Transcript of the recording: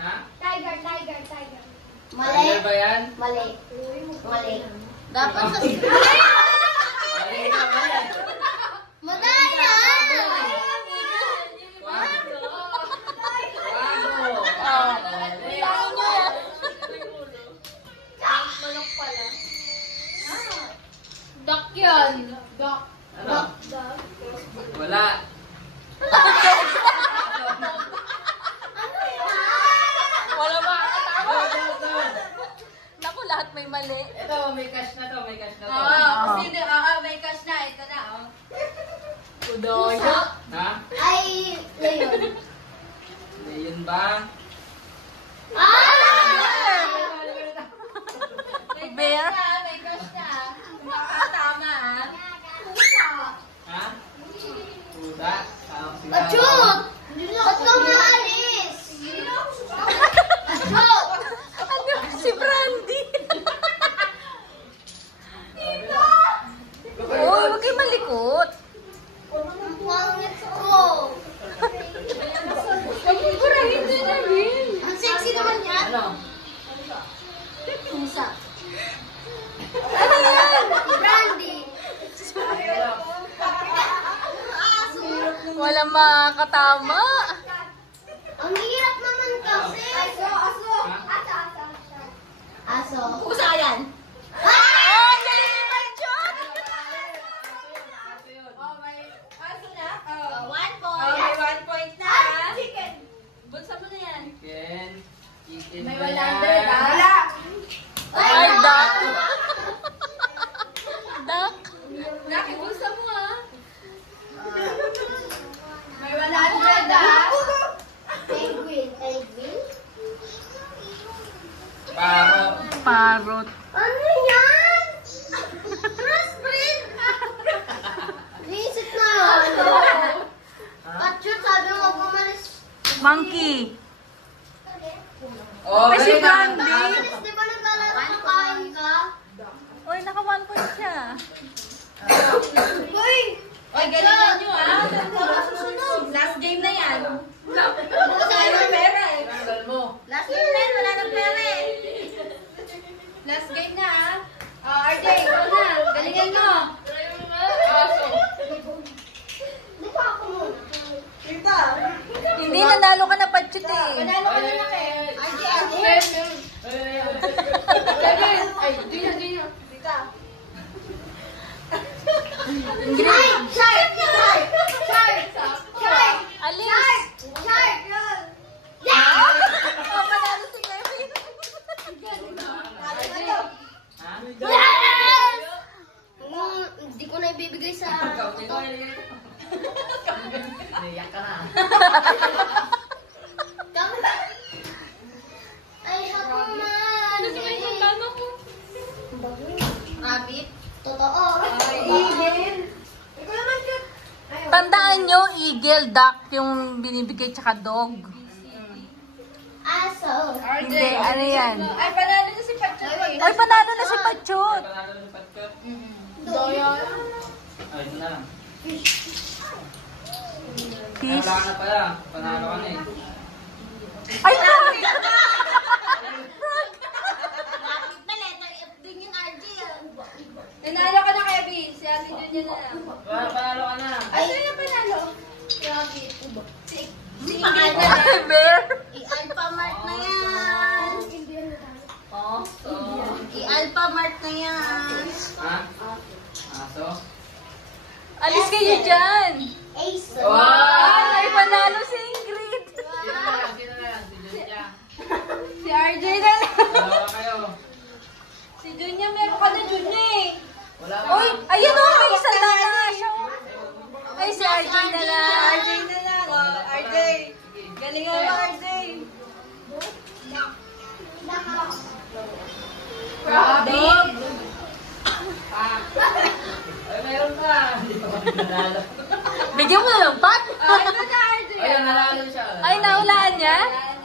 Ha? Tiger. Mali. Tiger ba yan? Mali. Mali. Dapat sa... Mali ka, mali. Madaya! Manok pala. Duck yan. Duck. Ano? Wala. Wala makakatawa. Go. Naku, lahat may mali. Ito, may cash na to. May cash na. Ito na, oh. Pusa. Ha? Ay, leon. Yun ba? Bear. May cash na. Tama, ah. Ha? Puda. Achut! Ba't ka maalis? Achut! Ano si Brandy? Uy, huwag kayo malikot. Ang pangit ko. Pagpupurahin din na rin. Ang sexy naman yan. Ano? Pusa. Ano yan? Brandy. Wala makakatama. Ang hirap naman kasi. Aso. Aso. Pusa yan. Ah! Ang galing ni Manchot. One May point. 1 point na. Chicken. Bunsa mo na yan. Chicken May ba 100 yan? ah. Ay, duck. Duck. Laki, gusto mo ah. May 100 ah. Penguin. Parot. Parrot. Ano yan? Crossbreed. Visit na yun. Pachut, sabi mo huwag umalis. Monkey. Oh, Ay, si galing na. Brandy. Umalis, di ba naglalaro ng kain ka? Uy, naka 1 point siya. Uy! Uy, galingan nyo, ah. Susunod. Last game na yan. Wala ng pera eh. Tanggal mo. Last game na yan. Wala ng pera eh. Last game na, ah. Oh, RJ, ikaw na. Galingan mo. Di ba ako muna? Hindi, nanalo ka na Pachut eh. Panalo ka na lang eh. Ay, Gina. Ay! Shark! Alis. Shark! Oh, panalo si Kevin. Ha? Yes! Hindi ko na ibibigay sa... Naiyak ka na. Ay, ako man! Rabbit. Totoo. Tandaan nyo, eagle, duck, yung binibigay tsaka dog. Aso. Hindi, ano yan? Ay, panalo na si Pachut. Ay, panalo na si Pachut. Panalo ng patkot. Doya. Ay, ito na lang. Fish. Wala ka na pala. Panalo ka na eh. Ay, frog! Na letter F din yung RJ. Nanalo ka na, Kevin. Si Ate Junya na lang. Panalo ka na. Ay, sino yung panalo? Ay, bear. I-Alpha Mart na yan. I-Alpha Mart na yan. Ha? Aso? Alis kayo dyan. Ace. Wow! Ay, panalo si Ingrid. Sino na lang? Sino na lang? Si Julia. Si RJ na lang. Dalawa kayo. Si Junya, meron ka na Junya eh. Wala ka. Uy, ayun o, may isa na nga siya. Ay, si RJ na lang. RJ na lang. Oh, RJ. Galingan mo, RJ. Dog! Ay, meron ka. Hindi pa kami nanalo. Bigyan mo na ng pat. Ito na, RJ. Ayun, nanalo siya. Ay, naulaan niya? Ayan